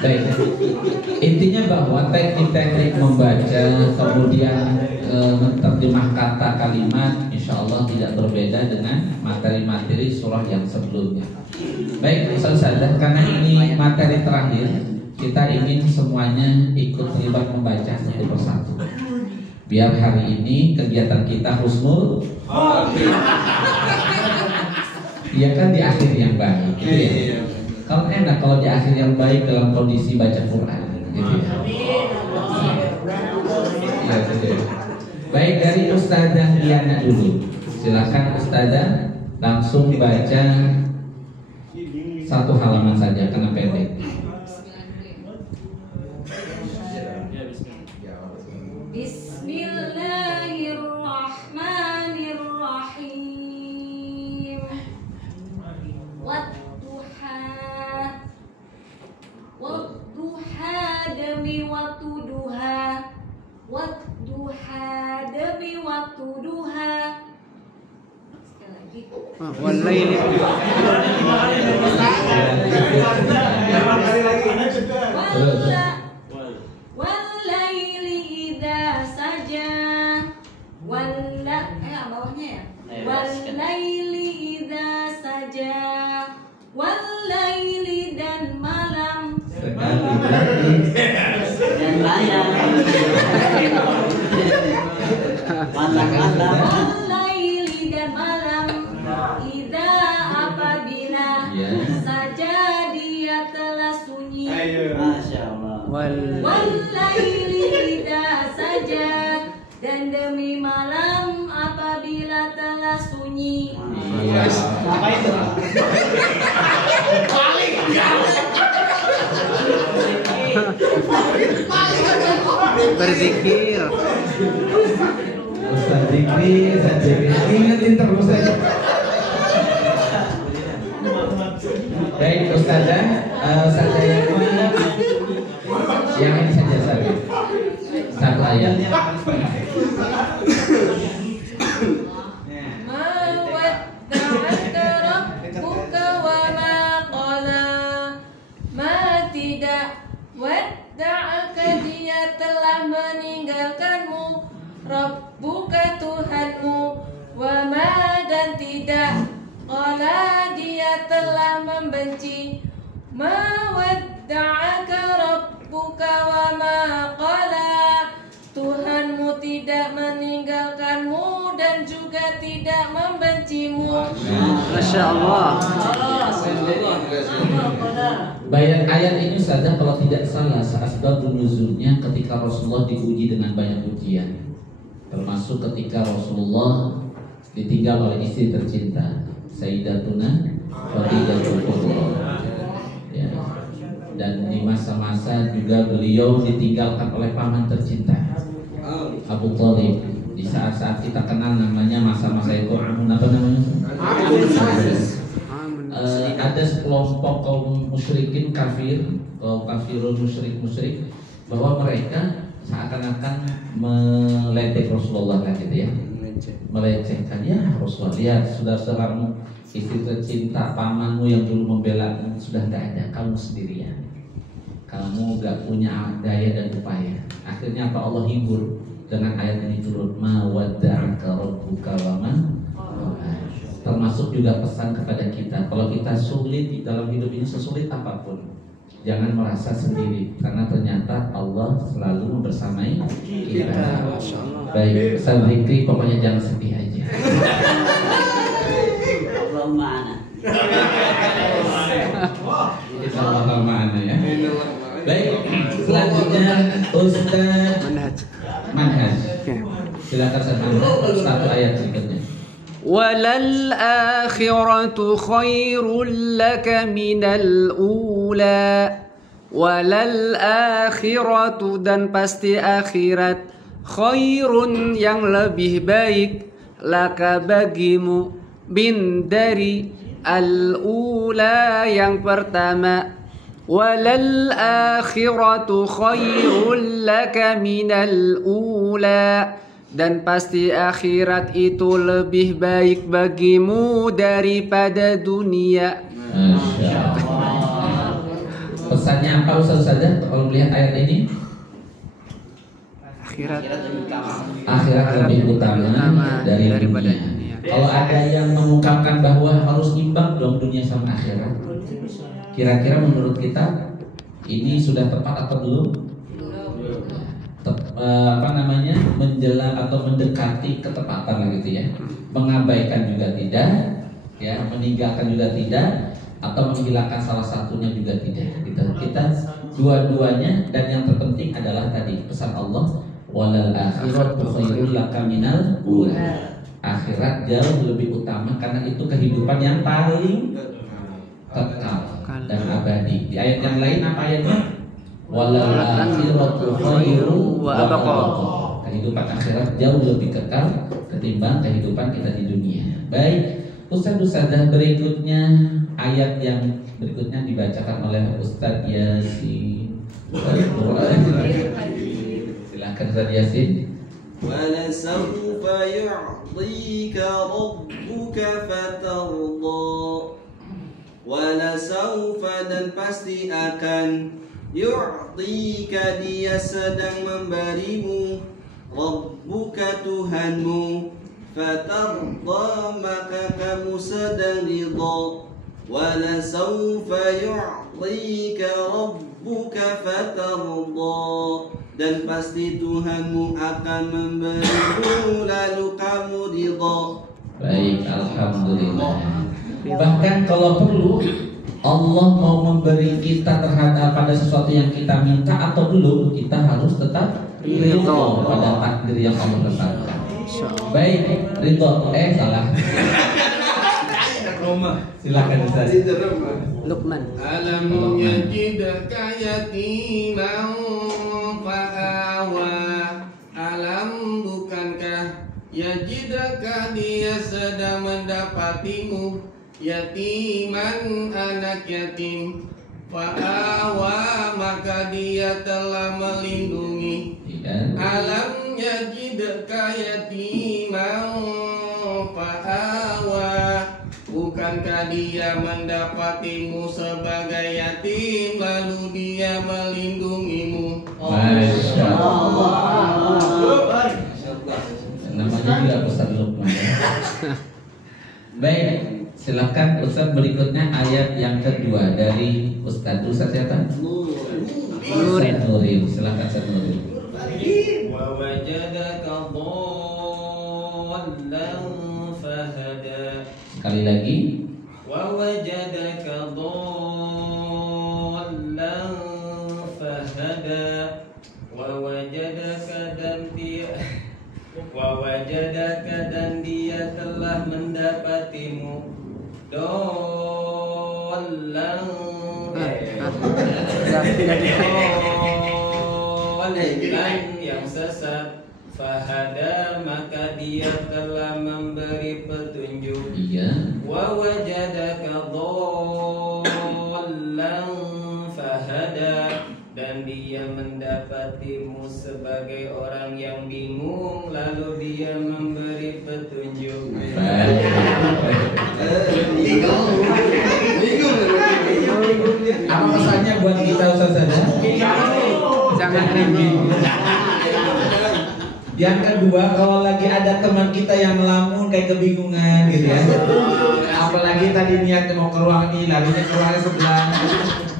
Baik, intinya bahwa teknik-teknik membaca kemudian menerjemah kata kalimat insya Allah tidak berbeda dengan materi-materi surah yang sebelumnya. Baik, Ustaz, karena ini materi terakhir, kita ingin semuanya ikut terlibat membaca satu persatu. Biar hari ini kegiatan kita husnul ya kan di akhir yang baik gitu ya. Kalau enak kalau di akhir yang baik dalam kondisi baca Quran gitu ya. Ya, gitu. Baik, dari Ustazah Diana dulu. Silakan Ustazah langsung baca satu halaman saja karena pendek. Bismillahirrahmanirrahim. Wadduha demi waktu duha. Wadduha demi waktu duha. Sekali lagi. Walaili. Walaili idza saja. Bawahnya ya. Walaili idza saja. Walaili dan malam. Walaili dan malam. Idza apabila saja dia telah sunyi. Walaili idza saja. Dan demi malam apabila telah sunyi. Apa itu? Berzikir. Ustaz Zikri, ingetin terus aja. Baik Ustazah, Ustazah yang ini saja saja. Satu ayat. Rabbuka wa ma qala. Tidak wadda'aka, dia telah meninggalkanmu. Rabbuka Tuhanmu. Wa ma dan tidak. Qala dia telah membenci. Ma wadda'aka Rabbuka wa ma qala. Tuhanmu tidak meninggalkanmu dan juga tidak membencimu. Masya Allah. Bayang ayat ini saja kalau tidak salah asbabun nuzulnya ketika Rasulullah diuji dengan banyak ujian, termasuk ketika Rasulullah ditinggal oleh istri tercinta Sayyidatuna Khadijatul Kubra, ya. Dan di masa-masa juga beliau ditinggalkan oleh paman tercinta Abu Thalib. Di saat-saat kita kenal namanya masa-masa itu apa namanya? Ada sekelompok kaum musyrikin kafir, kaum kafirun musyrik bahwa mereka seakan-akan meledek Rasulullah kan gitu ya, melecehkan ya Rasulullah, lihat saudara-saudaramu, istri tercinta, pamanmu yang dulu membelamu sudah tidak ada, kamu sendirian, kamu gak punya daya dan upaya. Akhirnya apa, Allah hibur dengan ayat ini turun, ma wadda'aka rabbuka wa ma. Termasuk juga pesan kepada kita, kalau kita sulit di dalam hidup ini, sesulit apapun, jangan merasa sendiri, karena ternyata Allah selalu bersamai kita. Baik, Ustaz Zikri, pokoknya jangan sedih aja. Allah ma'ana ya. Baik, selanjutnya Ustaz Manhaj. Silakan Ustaz, satu ayat berikutnya. وَلَلْآخِرَةُ خَيْرٌ لَكَ مِنَ الْأُولَى. وَلَلْآخِرَةُ dan pasti akhirat, khairun yang lebih baik, laka bagimu, bin dari al-ula yang pertama. وَلَلْآخِرَةُ خَيْرٌ لَكَ مِنَ الْأُولَى dan pasti akhirat itu lebih baik bagimu daripada dunia. Pesannya apa Ustaz saja kalau melihat ayat ini? Akhirat Akhirat lebih utama daripada dunia. Kalau ada yang mengungkapkan bahwa harus imbang dong dunia sama akhirat, kira-kira menurut kita ini sudah tepat atau belum? Menjelang atau mendekati ketepatan lah gitu ya. Mengabaikan juga tidak, ya, meninggalkan juga tidak, atau menghilangkan salah satunya juga tidak. Gitu. Kita dua-duanya, dan yang terpenting adalah tadi pesan Allah, walal akhiratu khairul laka minal ula. Akhirat jauh lebih utama karena itu kehidupan yang paling kekal dan abadi. Di ayat yang lain apa ayatnya? Walal akhiratu khairu wa abqa. Kehidupan akhirat jauh lebih kekal ketimbang kehidupan kita di dunia. Baik, Ustaz-ustazah, berikutnya ayat yang berikutnya dibacakan oleh Ustaz Yasin. Silakan Ustaz Yasin. وَلَسَوْفَ يُعْطِيكَ رَبُّكَ فَتَرْضَى وَلَسَوْفَ dan pasti akan yu'tika dia sedang memberimu Rabbuka Tuhanmu fatarda maka kamu sedang ridha walasawfa yu'tika Rabbuka fatarda dan pasti Tuhanmu akan memberimu lalu kamu ridha. Baik, alhamdulillah. Bahkan kalau perlu Allah mau memberi kita terhadap pada sesuatu yang kita minta atau belum, kita harus tetap ridho pada takdir yang Allah tetapkan. Baik, ridho. Salah. Silakan Ustaz. Luqman. Alam yajidka yatiman fa'awa. Alam bukankah yajidka dia sedang mendapatimu yatiman anak yatim fa'awa maka dia telah melindungi. Alam yajidka yatiman fa'awa bukankah dia mendapatimu sebagai yatim lalu dia melindungimu. Masya Allah. Namanya juga Ustaz Luqman. Baik, silakan Ustaz berikutnya ayat yang kedua dari Ustaz siapa? Nurin. Nurin, silakan Ustaz Nurin. Wa wajadaka dhallan fahada. Sekali lagi. Wa wajadaka dhallan fahada. Wa wajadaka dan dia telah mendapatimu dhallan yang sesat fahada maka dia telah memberi petunjuk. Iya. Wa wajadaka dhallan fahada dan dia mendapatimu sebagai orang yang bingung lalu dia memberi petunjuk. Apa pesannya buat kita Ustaz saja? Jangan bingung. Yang kedua, kalau lagi ada teman kita yang melamun kayak kebingungan gitu ya, apalagi tadi niatnya mau ke ruang ini, larinya ke ruang sebelah,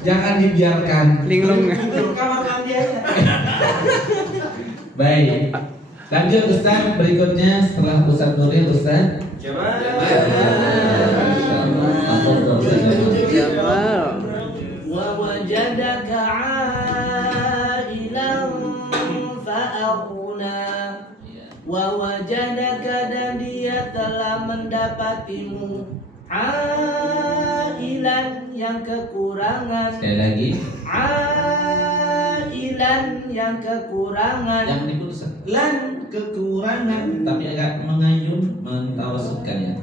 jangan dibiarkan. Linglung. Kamar mandi aja. Baik, lanjut Ustaz berikutnya setelah Ustaz Nuril, Ustaz Jamal. Jamal. Wa wajadaka 'ailan fa'aghna. Wa wajadaka dan dia telah mendapatimu 'ailan yang kekurangan. Sekali lagi. 'Ailan yang kekurangan. Yang ini Ustaz. Lan kekurangan. Tapi agak mengayun, mentawasutkan ya.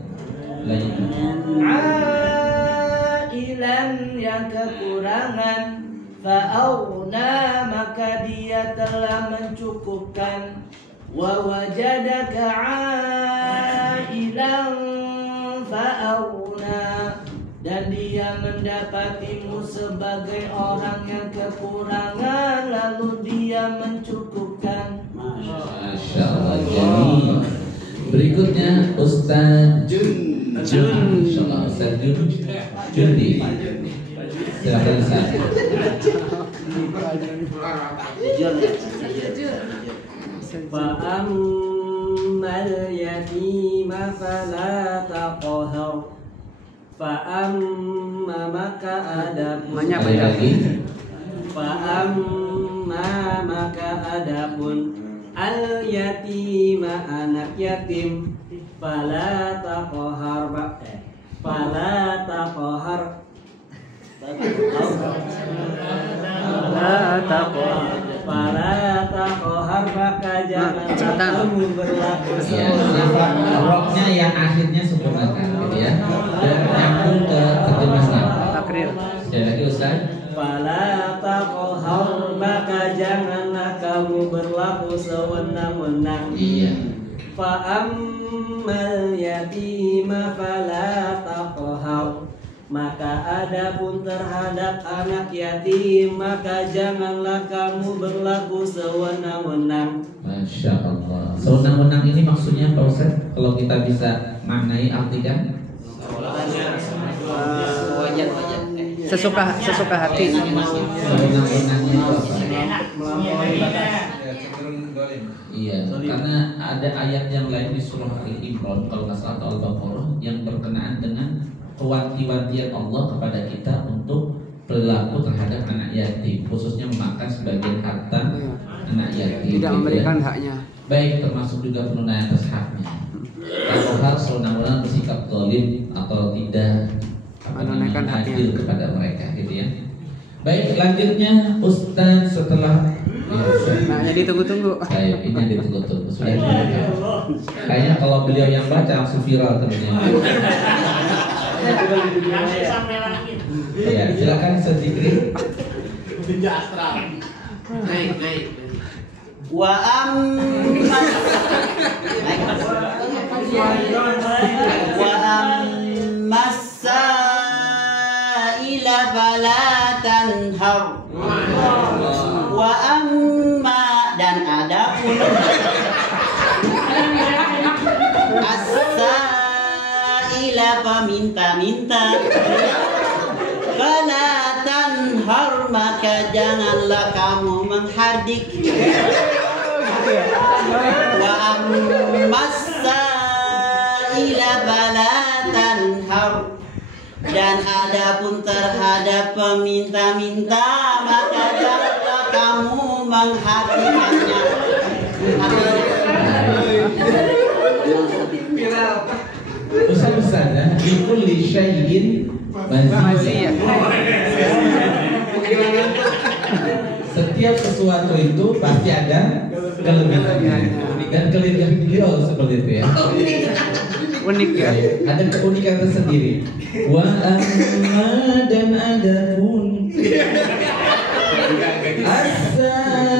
Lanjut. Ailan yang kekurangan fa'auna maka dia telah mencukupkan. Wa wajadaka ailan fa'auna dan dia mendapatimu sebagai orang yang kekurangan, lalu dia mencukupkan. Masya Allah. Jadi berikutnya Ustaz Masya Allah, Ustaz Jundi. Silakan Ustaz. Fa'ammal yatima fala taqhar. Fa'amma maka adapun. Fa'amma maka adapun al yatima anak yatim fala taqhar. Fala taqhar. Para takohar maka jangan kamu berlaku roknya yang akhirnya sempurnakan gitu ya, dan nyambung ke terjemahan takrir. Sekali lagi Ustaz. Para takohar maka janganlah kamu berlaku sewenang-wenang. Iya. Fa'ammal yatima fala taqhar. Maka adapun terhadap anak yatim maka janganlah kamu berlaku sewenang-wenang. Masya Allah. Sewenang-wenang ini maksudnya Pak Ustaz, kalau kita bisa maknai artikan sesuka hati. Sewenang-wenangnya itu apa? Iya, karena ada ayat yang lain di surah Al-Imran kalau nggak salah atau Al-Baqarah yang berkenaan dengan kewanti-wantian Allah kepada kita untuk perilaku terhadap anak yatim, khususnya memakan sebagian harta anak yatim. Tidak memberikan haknya. Baik, termasuk juga penunaian atas haknya. Kalau harus sewenang-wenang bersikap zalim atau tidak menunaikan adil kepada mereka, gitu ya. Baik, lanjutnya Ustaz setelah Nah, yang ditunggu-tunggu. Baik, ini yang ditunggu-tunggu. Sudah kayaknya kalau beliau yang baca langsung viral ternyata. Ya, silakan sedikit. Naik. Wa ammasaila fala tanhar. Wa amma dan adapun as-saila peminta-minta fala tanhar maka janganlah kamu menghardik. Wa ammas-saila fala tanhar dan adapun terhadap peminta-minta maka janganlah kamu menghardikannya. Ustaz ya, bikulli syai'in maziyah. Setiap sesuatu itu pasti ada kelebihannya dan kelebihan beliau seperti itu ya. Unik ya. Ada keunikan tersendiri. Wa amma dan adapun as-saila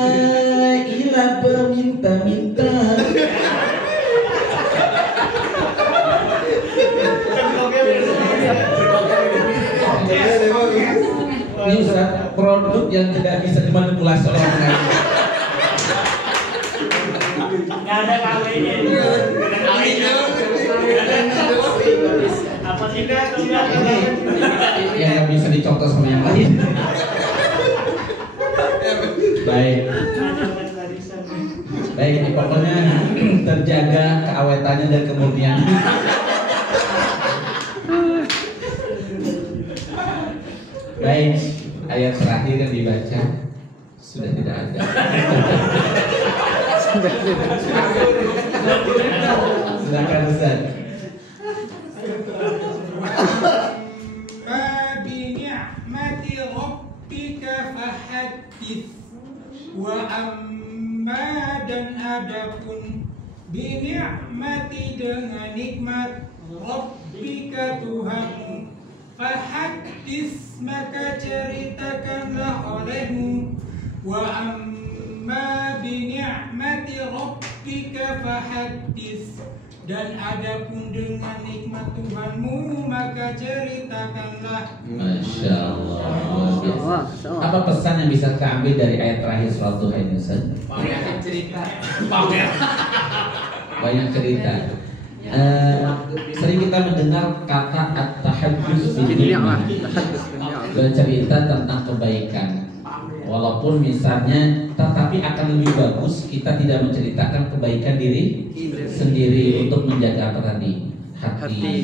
peminta-minta. Ini Ustaz, produk yang tidak bisa dimanipulasi oleh orang lain. Nggak ada kawinnya. Apa sih Kak? Ini yang nggak bisa dicontoh sama yang lain. Baik. Baik, ini pokoknya terjaga keawetannya dan kemurniannya. Baik, ayat terakhir yang dibaca sudah tidak ada. Silakan Ustaz. Ni'mati rabbika fahaddits wa amma dan adapun bi ni'mati dengan nikmat rabbika Tuhanmu fahaddits maka ceritakanlah olehmu wa amma bi ni'mati rabbika fahaddits Dan adapun dengan nikmat Tuhanmu, maka ceritakanlah. Masya Allah, luar biasa. Apa pesan yang bisa keambil dari ayat terakhir surat Duha ini, Ustaz? Banyak cerita. Banyak cerita. Sering kita mendengar kata at-tahaddus bil ni'mah, bercerita tentang kebaikan. Walaupun misalnya, tetapi akan lebih bagus kita tidak menceritakan kebaikan diri sendiri untuk menjaga apa tadi? Hati,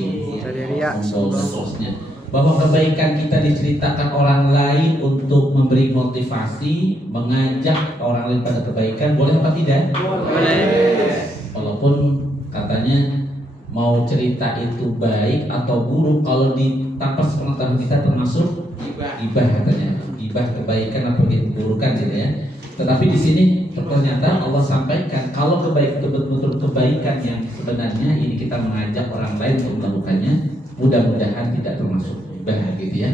sombong dan seterusnya. Bahwa kebaikan kita diceritakan orang lain untuk memberi motivasi, mengajak orang lain pada kebaikan, boleh apa tidak? Boleh. Walaupun katanya mau cerita itu baik atau buruk, kalau di tanpa sepengetahuan kita termasuk gibah katanya, gibah kebaikan atau keburukan gitu ya. Tetapi di sini ternyata Allah sampaikan kalau kebaikan betul-betul kebaikan yang sebenarnya ini kita mengajak orang lain untuk melakukannya, mudah-mudahan tidak termasuk gibah gitu ya.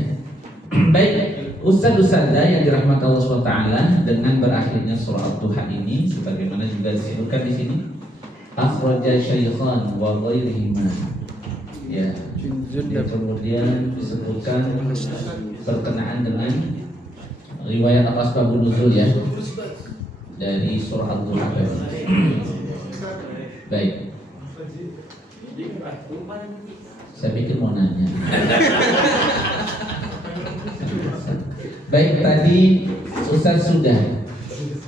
Baik, Ustaz-ustazah yang dirahmati Allah SWT, dengan berakhirnya surah Ad-Duha ini, sebagaimana juga disebutkan di sini, akhraja syaikhan wa ghairihima. Ya, kemudian disebutkan berkenaan dengan riwayat atas asbabun nuzul ya dari surah Ad-Duha. Baik. Saya pikir mau nanya. Baik, tadi Ustaz sudah,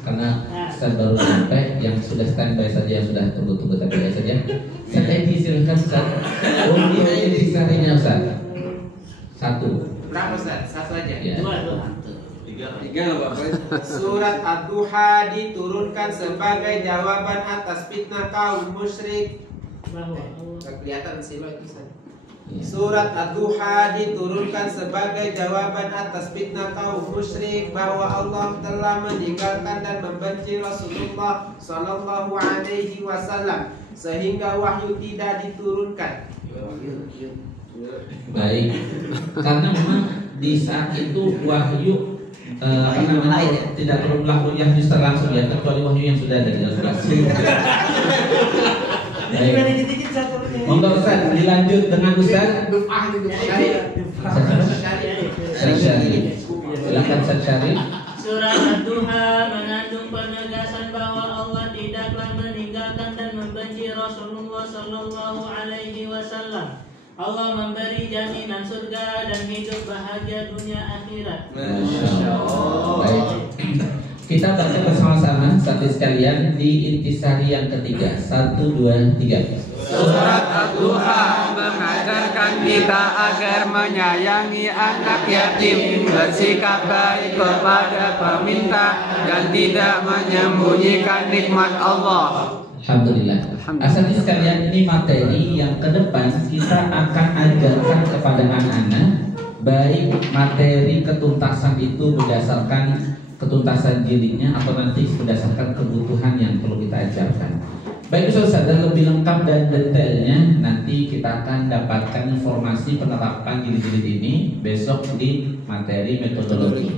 karena Ustaz baru sampai, yang sudah standby saja, yang sudah tunggu-tunggu tadi saja. Saya disilahkan Ustaz. Untuk intisarinya Ustaz. Satu. Berapa Ustaz? Satu aja. Ya. Tiga Bapak. Surat Ad-Duha diturunkan sebagai jawaban atas fitnah kaum musyrik. Nggak kelihatan sih lo itu Ustaz. Surat Ad-Duha diturunkan sebagai jawaban atas fitnah kaum musyrik bahwa Allah telah meninggalkan dan membenci Rasulullah Sallallahu Alaihi Wasallam sehingga wahyu tidak diturunkan. Baik, karena memang di saat itu wahyu tidak perlu melakukan yang secara langsung ya, kecuali wahyu yang sudah ada di Al-Qur'an. Monggo Ustaz, dilanjut dengan Ustaz. Syarif. Silakan Ustaz Syarif. Surah Ad-Duha mengandung penegasan bahwa Allah tidaklah meninggalkan dan membenci Rasulullah Sallallahu Alaihi Wasallam. Allah memberi jaminan surga dan hidup bahagia dunia akhirat. Masya Allah. Baik. Kita baca bersama-sama sahabat sekalian di intisari yang ketiga. 1, 2, 3. Surat Ad-Duha mengajarkan kita agar menyayangi anak yatim, bersikap baik kepada peminta, dan tidak menyembunyikan nikmat Allah. Alhamdulillah. Asal sekalian, ini materi yang ke depan kita akan ajarkan kepada anak-anak, baik materi ketuntasan itu berdasarkan ketuntasan dirinya atau nanti berdasarkan kebutuhan yang perlu kita ajarkan. Baik Ustaz, dan lebih lengkap dan detailnya nanti kita akan dapatkan informasi penerapan jilid-jilid ini besok di materi metodologi.